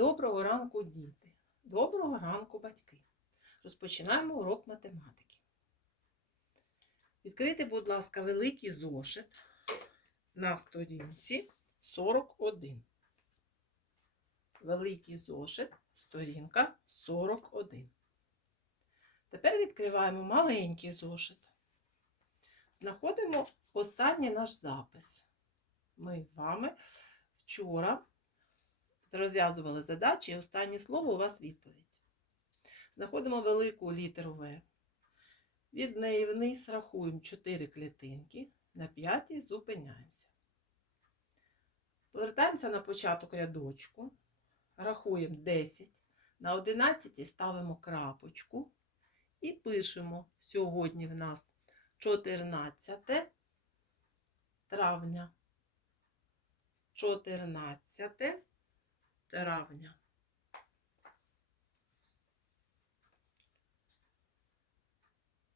Доброго ранку, діти! Доброго ранку, батьки! Розпочинаємо урок математики. Відкрийте, будь ласка, великий зошит на сторінці 41. Великий зошит, сторінка 41. Тепер відкриваємо маленький зошит. Знаходимо останній наш запис. Ми з вами вчора розв'язували задачі, і останнє слово у вас відповідь. Знаходимо велику літеру В. Від неї вниз рахуємо 4 клітинки, на п'ятій зупиняємося. Повертаємося на початок рядочку, рахуємо 10, на 11 ставимо крапочку і пишемо сьогодні в нас 14 травня. 14 травня.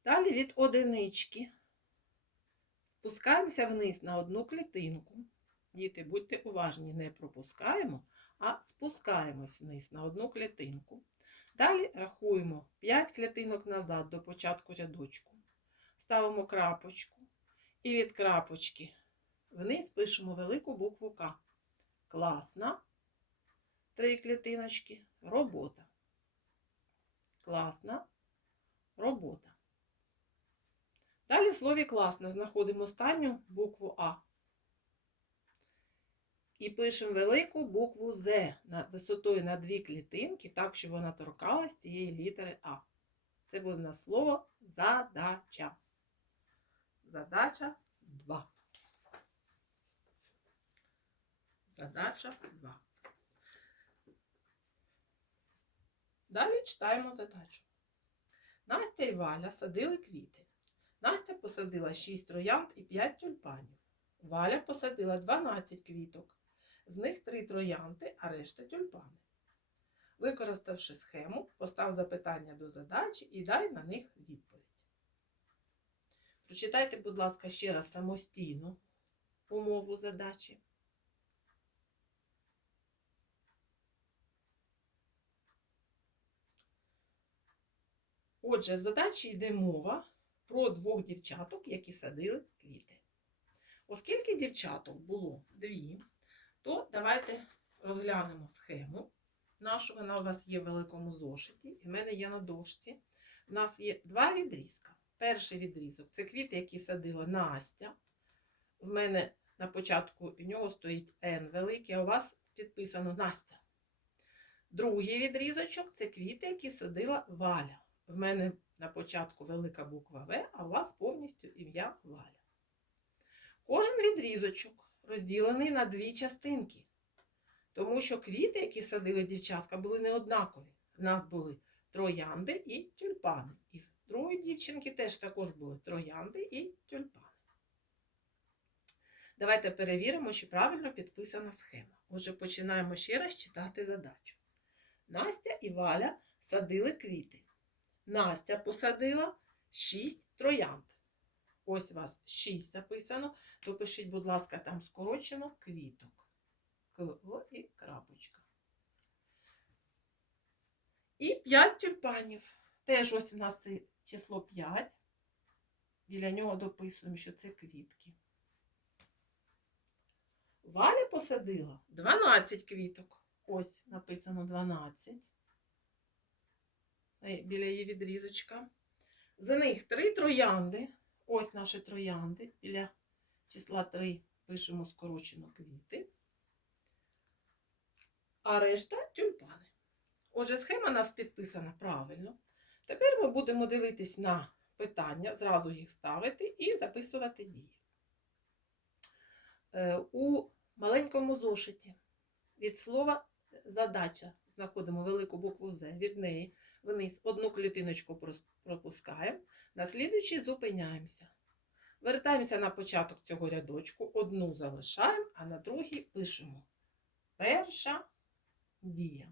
Далі від одинички спускаємося вниз на одну клітинку. Діти, будьте уважні, не пропускаємо, а спускаємось вниз на одну клітинку. Далі рахуємо 5 клітинок назад до початку рядочку. Ставимо крапочку. І від крапочки вниз пишемо велику букву К. Класна. Три клітиночки. Робота. Класна робота. Далі в слові класна знаходимо останню букву А. І пишемо велику букву З висотою на дві клітинки, так, щоб вона торкалась цієї літери А. Це буде на слово задача. Задача 2. Задача 2. Далі читаємо задачу. Настя і Валя садили квіти. Настя посадила 6 троянд і 5 тюльпанів. Валя посадила 12 квіток. З них 3 троянди, а решта тюльпани. Використавши схему, постав запитання до задачі і дай на них відповідь. Прочитайте, будь ласка, ще раз самостійно умову задачі. Отже, в задачі йде мова про двох дівчаток, які садили квіти. Оскільки дівчаток було дві, то давайте розглянемо схему нашу. Вона у вас є в великому зошиті, і в мене є на дошці. У нас є два відрізка. Перший відрізок це квіти, які садила Настя. В мене на початку у нього стоїть Н великий, а у вас підписано Настя. Другий відрізочок це квіти, які садила Валя. В мене на початку велика буква В, а у вас повністю ім'я Валя. Кожен відрізочок розділений на дві частинки. Тому що квіти, які садили дівчатка, були не однакові. В нас були троянди і тюльпани. І в другої дівчинки теж також були троянди і тюльпани. Давайте перевіримо, чи правильно підписана схема. Отже, починаємо ще раз читати задачу. Настя і Валя садили квіти. Настя посадила 6 троянд. Ось у вас 6 записано. Допишіть, будь ласка, там скорочено квіток. К, В і крапочка. І 5 тюльпанів. Теж ось у нас число 5. Біля нього дописуємо, що це квітки. Валя посадила 12 квіток. Ось написано 12 біля її відрізочка. За них три троянди. Ось наші троянди. Біля числа 3 пишемо скорочено квіти. А решта тюльпани. Отже, схема у нас підписана правильно. Тепер ми будемо дивитись на питання, зразу їх ставити і записувати дії. Е, у маленькому зошиті від слова задача знаходимо велику букву З, від неї вниз одну клітиночку пропускаємо, на слідуючий зупиняємося. Вертаємося на початок цього рядочку, одну залишаємо, а на другій пишемо перша дія.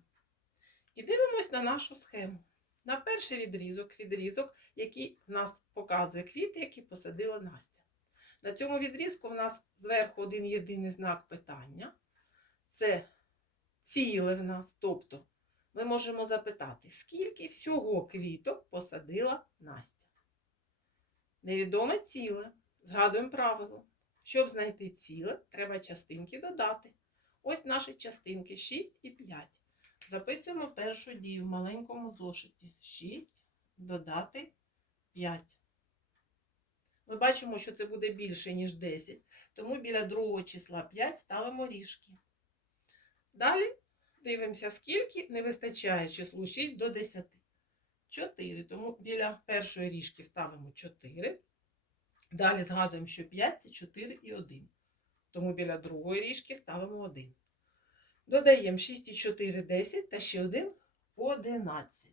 І дивимось на нашу схему. На перший відрізок, відрізок, який в нас показує квіти, які посадила Настя. На цьому відрізку в нас зверху один єдиний знак питання. Це ціле в нас. Тобто ми можемо запитати, скільки всього квіток посадила Настя? Невідоме ціле. Згадуємо правило. Щоб знайти ціле, треба частинки додати. Ось наші частинки 6 і 5. Записуємо першу дію в маленькому зошиті. 6 додати 5. Ми бачимо, що це буде більше, ніж 10. Тому біля другого числа 5 ставимо ріжки. Далі дивимося, скільки не вистачає числу 6 до 10. 4. Тому біля першої ріжки ставимо 4. Далі згадуємо, що 5 це 4 і 1. Тому біля другої ріжки ставимо 1. Додаємо 6 і 4 10 та ще 1 11.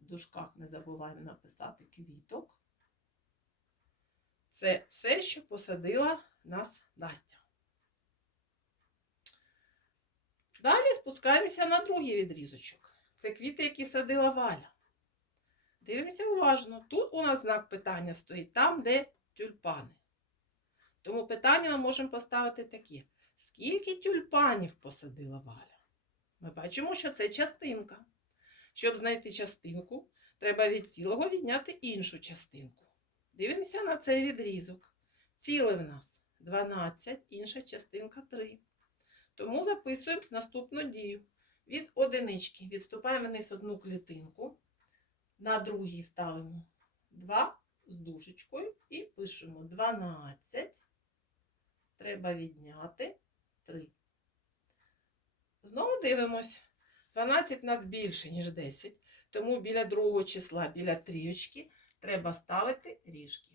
В дужках не забуваємо написати квіток. Це все, що посадила нас Настя. Далі спускаємося на другий відрізочок. Це квіти, які садила Валя. Дивимося уважно. Тут у нас знак питання стоїть там, де тюльпани. Тому питання ми можемо поставити таке: скільки тюльпанів посадила Валя? Ми бачимо, що це частинка. Щоб знайти частинку, треба від цілого відняти іншу частинку. Дивимося на цей відрізок. Ціле в нас 12, інша частинка 3. Тому записуємо наступну дію. Від одинички відступаємо вниз одну клітинку. На другій ставимо 2 з дужечкою і пишемо 12. Треба відняти 3. Знову дивимось. 12 у нас більше, ніж 10. Тому біля другого числа, біля трієчки, треба ставити ріжки.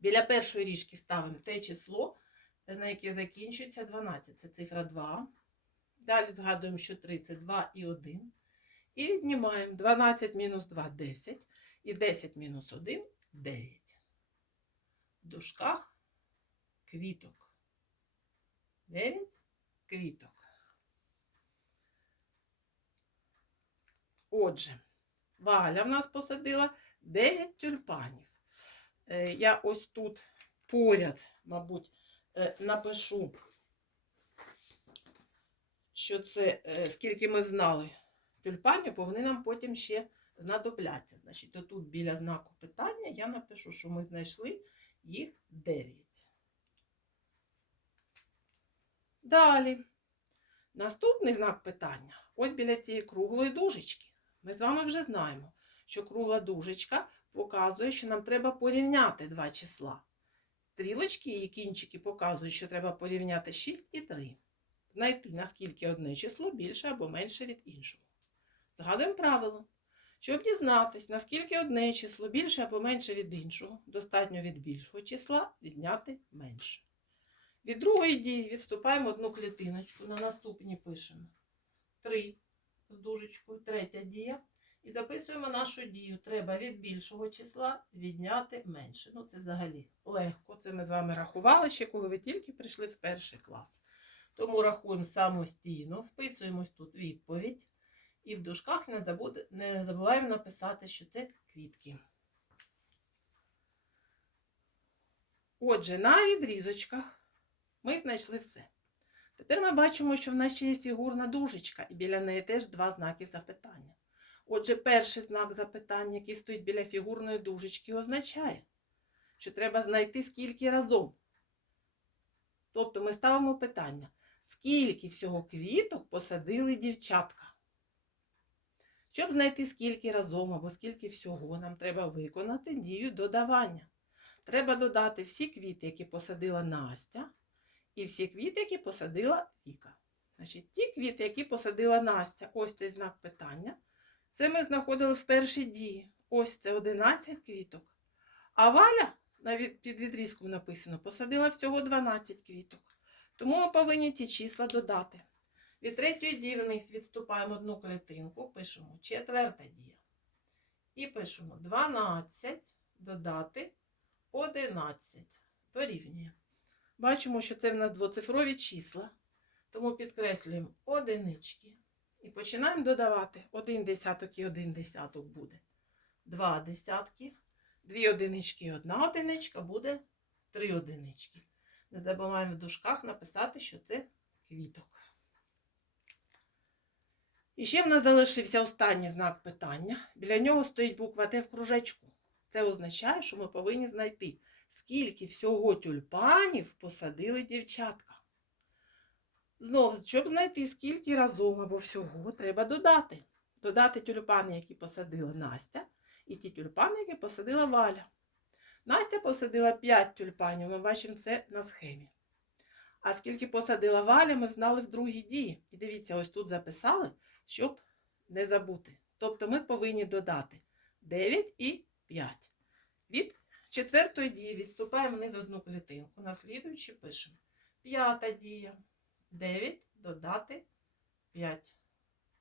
Біля першої ріжки ставимо те число, на яке закінчується 12. Це цифра 2. Далі згадуємо, що 3 це 2 і 1. І віднімаємо 12 мінус 2 10. І 10 мінус 1 9. В дужках квіток. 9 квіток. Отже, Валя в нас посадила 9 тюльпанів. Е, Я ось тут поряд, мабуть, напишу, що це е, скільки ми знали тюльпанів, бо вони нам потім ще знадобляться. Значить, то тут біля знаку питання я напишу, що ми знайшли їх 9. Далі. Наступний знак питання. Ось біля цієї круглої дужечки. Ми з вами вже знаємо, що кругла дужечка показує, що нам треба порівняти два числа. Стрілочки і кінчики показують, що треба порівняти 6 і 3. Знайти, наскільки одне число більше або менше від іншого. Згадуємо правило. Щоб дізнатись, наскільки одне число більше або менше від іншого, достатньо від більшого числа відняти менше. Від другої дії відступаємо одну клітиночку. На наступній пишемо 3 з дужечкою, третя дія. І записуємо нашу дію. Треба від більшого числа відняти менше. Ну, це взагалі легко. Це ми з вами рахували ще, коли ви тільки прийшли в перший клас. Тому рахуємо самостійно, вписуємось тут відповідь. І в дужках не, забуде, не забуваємо написати, що це квітки. Отже, на відрізочках ми знайшли все. Тепер ми бачимо, що в нас ще є фігурна дужечка, і біля неї теж два знаки запитання. Отже, перший знак запитання, який стоїть біля фігурної дужечки, означає, що треба знайти скільки разом. Тобто ми ставимо питання, скільки всього квіток посадили дівчатка. Щоб знайти скільки разом або скільки всього, нам треба виконати дію додавання. Треба додати всі квіти, які посадила Настя, і всі квіти, які посадила Віка. Значить, ті квіти, які посадила Настя, ось цей знак питання. Це ми знаходили в першій дії. Ось це 11 квіток. А Валя, під відрізком написано, посадила всього 12 квіток. Тому ми повинні ті числа додати. Від третьої дії вниз відступаємо одну клітинку, пишемо четверта дія. І пишемо 12 додати 11 дорівнює. Бачимо, що це в нас двоцифрові числа. Тому підкреслюємо одинички. І починаємо додавати. Один десяток і один десяток буде. Два десятки. Дві одинички і одна одиничка буде три одинички. Не забуваємо в дужках написати, що це квіток. І ще в нас залишився останній знак питання. Біля нього стоїть буква Т в кружечку. Це означає, що ми повинні знайти, скільки всього тюльпанів посадили дівчатка. Знову, щоб знайти, скільки разом або всього, треба додати. Додати тюльпани, які посадила Настя, і ті тюльпани, які посадила Валя. Настя посадила 5 тюльпанів, ми бачимо це на схемі. А скільки посадила Валя, ми знали в другій дії. І дивіться, ось тут записали, щоб не забути. Тобто ми повинні додати 9 і 5. Від четвертої дії відступаємо вниз одну клітинку. Наслідуючи пишемо. П'ята дія. 9 додати 5.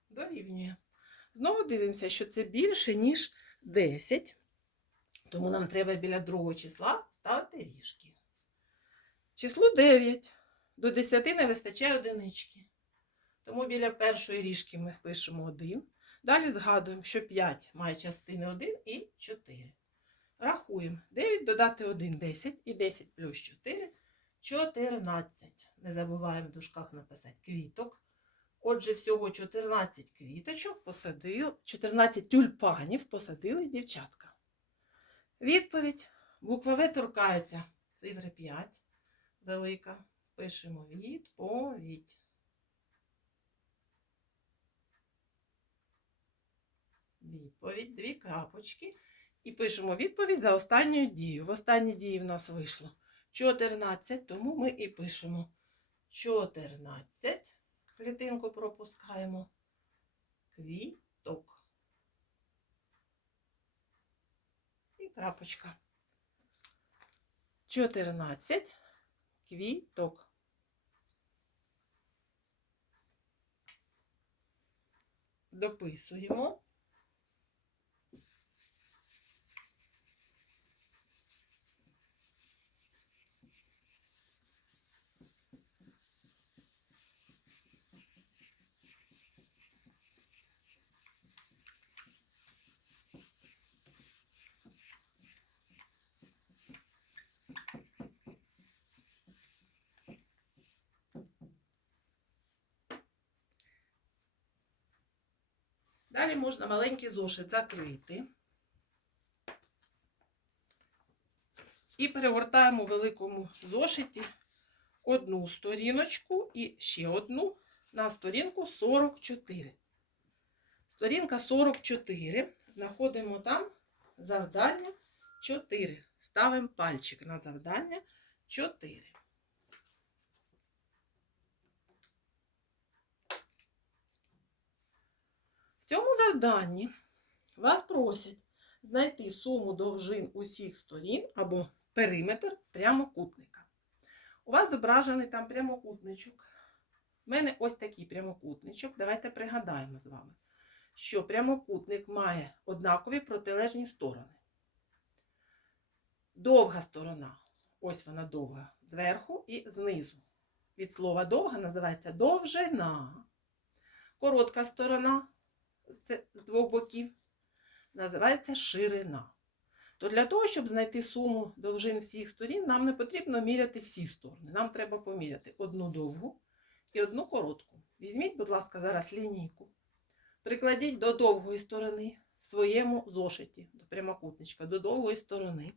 Дорівнює. Знову дивимося, що це більше, ніж 10. Тому нам треба біля другого числа ставити ріжки. Число 9. До 10 не вистачає одинички. Тому біля першої ріжки ми пишемо 1. Далі згадуємо, що 5 має частини 1 і 4. Рахуємо. 9 додати 1 10 і 10 плюс 4 14. Не забуваємо в дужках написати квіток. Отже, всього 14 квіточок посадили, 14 тюльпанів посадили дівчатка. Відповідь. Буква В торкається цифри 5. Велика. Пишемо відповідь. Відповідь, дві крапочки. І пишемо відповідь за останньою дією. В останній дії в нас вийшло 14, тому ми і пишемо 14. Клітинку пропускаємо. Квіток. І крапочка. 14 квіток. Дописуємо. Далі можна маленький зошит закрити. І перегортаємо у великому зошиті одну сторіночку і ще одну на сторінку 44. Сторінка 44. Знаходимо там завдання 4. Ставимо пальчик на завдання 4. Цьому завданні вас просять знайти суму довжин усіх сторін або периметр прямокутника. У вас зображений там прямокутничок. У мене ось такий прямокутничок. Давайте пригадаємо з вами, що прямокутник має однакові протилежні сторони. Довга сторона, ось вона довга, зверху і знизу. Від слова довга називається довжина. Коротка сторона з двох боків називається ширина. То для того, щоб знайти суму довжин всіх сторін, нам не потрібно міряти всі сторони. Нам треба поміряти одну довгу і одну коротку. Візьміть, будь ласка, зараз лінійку. Прикладіть до довгої сторони в своєму зошиті, до прямокутничка, до довгої сторони.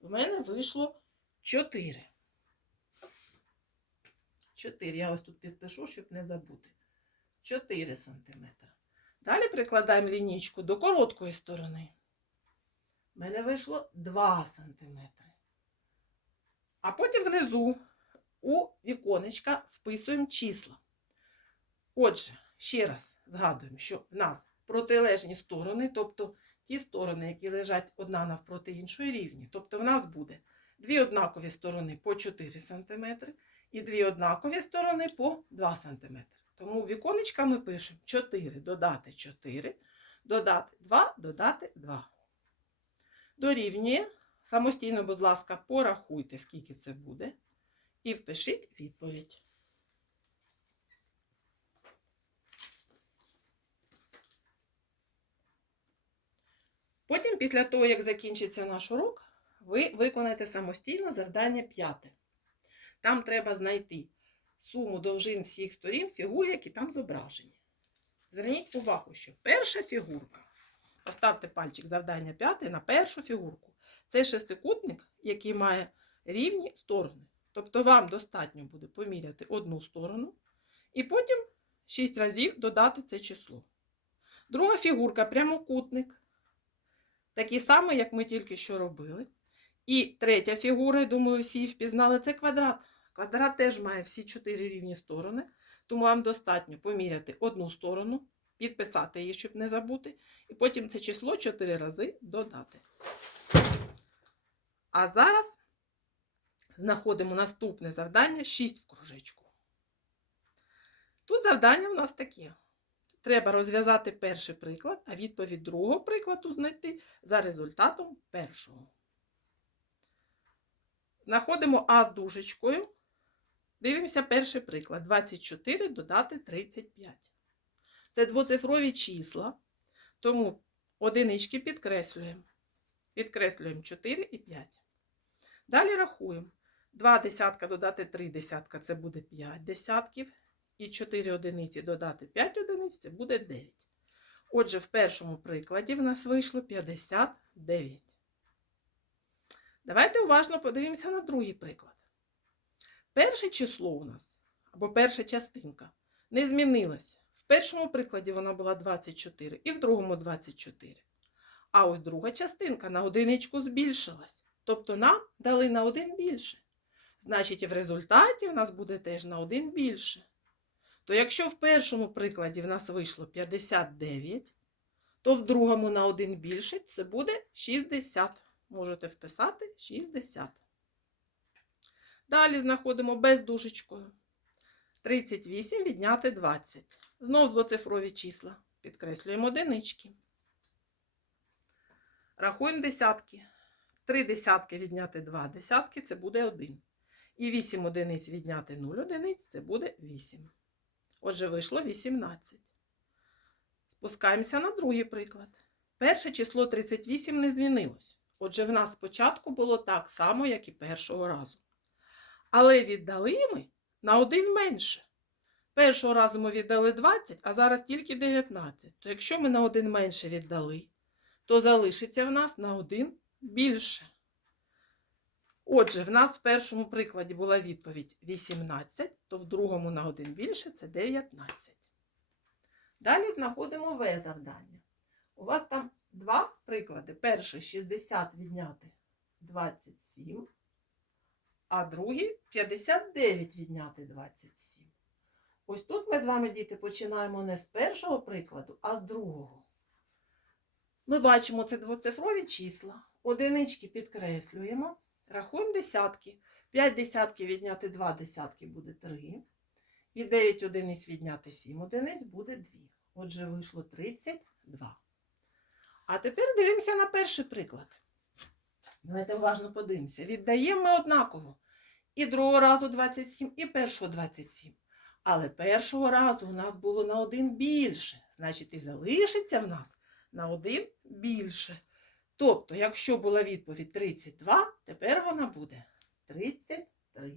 В мене вийшло 4. 4. Я ось тут підпишу, щоб не забути. 4 см. Далі прикладаємо лінійку до короткої сторони. У мене вийшло 2 см. А потім внизу у віконечка вписуємо числа. Отже, ще раз згадуємо, що в нас протилежні сторони, тобто ті сторони, які лежать одна навпроти іншої рівні. Тобто в нас буде дві однакові сторони по 4 см і дві однакові сторони по 2 см. Тому віконечка ми пишемо 4 додати 4, додати 2, додати 2. Дорівнює. Самостійно, будь ласка, порахуйте, скільки це буде, і впишіть відповідь. Потім, після того, як закінчиться наш урок, ви виконаєте самостійно завдання п'яте. Там треба знайти суму довжин всіх сторін фігур, які там зображені. Зверніть увагу, що перша фігурка, поставте пальчик завдання п'яте на першу фігурку. Це шестикутник, який має рівні сторони. Тобто вам достатньо буде поміряти одну сторону і потім 6 разів додати це число. Друга фігурка прямокутник. Такий самий, як ми тільки що робили. І третя фігура, я думаю, всі впізнали, це квадрат. Квадрат теж має всі чотири рівні сторони, тому вам достатньо поміряти одну сторону, підписати її, щоб не забути, і потім це число 4 рази додати. А зараз знаходимо наступне завдання 6 в кружечку. Тут завдання в нас таке. Треба розв'язати перший приклад, а відповідь другого прикладу знайти за результатом першого. Знаходимо А з дужечкою. Дивимося перший приклад. 24 додати 35. Це двоцифрові числа, тому одинички підкреслюємо. Підкреслюємо 4 і 5. Далі рахуємо. 2 десятка додати 3 десятка це буде 5 десятків. І 4 одиниці додати 5 одиниць це буде 9. Отже, в першому прикладі в нас вийшло 59. Давайте уважно подивимося на другий приклад. Перше число у нас, або перша частинка, не змінилася. В першому прикладі вона була 24 і в другому 24. А ось друга частинка на одиничку збільшилась. Тобто нам дали на один більше. Значить, в результаті в нас буде теж на один більше. То якщо в першому прикладі в нас вийшло 59, то в другому на один більше це буде 60. Можете вписати 60. Далі знаходимо без дужечкою. 38 відняти 20. Знов двоцифрові числа. Підкреслюємо одинички. Рахуємо десятки. 3 десятки відняти 2 десятки це буде 1. І 8 одиниць відняти 0 одиниць це буде 8. Отже, вийшло 18. Спускаємося на другий приклад. Перше число 38 не змінилось. Отже, в нас спочатку було так само, як і першого разу. Але віддали ми на один менше. Першого разу ми віддали 20, а зараз тільки 19. То якщо ми на один менше віддали, то залишиться в нас на один більше. Отже, в нас в першому прикладі була відповідь 18, то в другому на один більше це 19. Далі знаходимо В завдання. У вас там два приклади. Перший 60 відняти 27, а другий 59 відняти 27. Ось тут ми з вами, діти, починаємо не з першого прикладу, а з другого. Ми бачимо це двоцифрові числа. Одинички підкреслюємо. Рахуємо десятки. 5 десятків відняти 2 десятки буде 3. І 9 одиниць відняти 7 одиниць буде 2. Отже, вийшло 32. А тепер дивимося на перший приклад. Давайте уважно подивимося. Віддаємо ми однаково. І другого разу 27, і першого 27. Але першого разу у нас було на один більше. Значить, і залишиться в нас на один більше. Тобто, якщо була відповідь 32, тепер вона буде 33.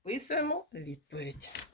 Вписуємо відповідь.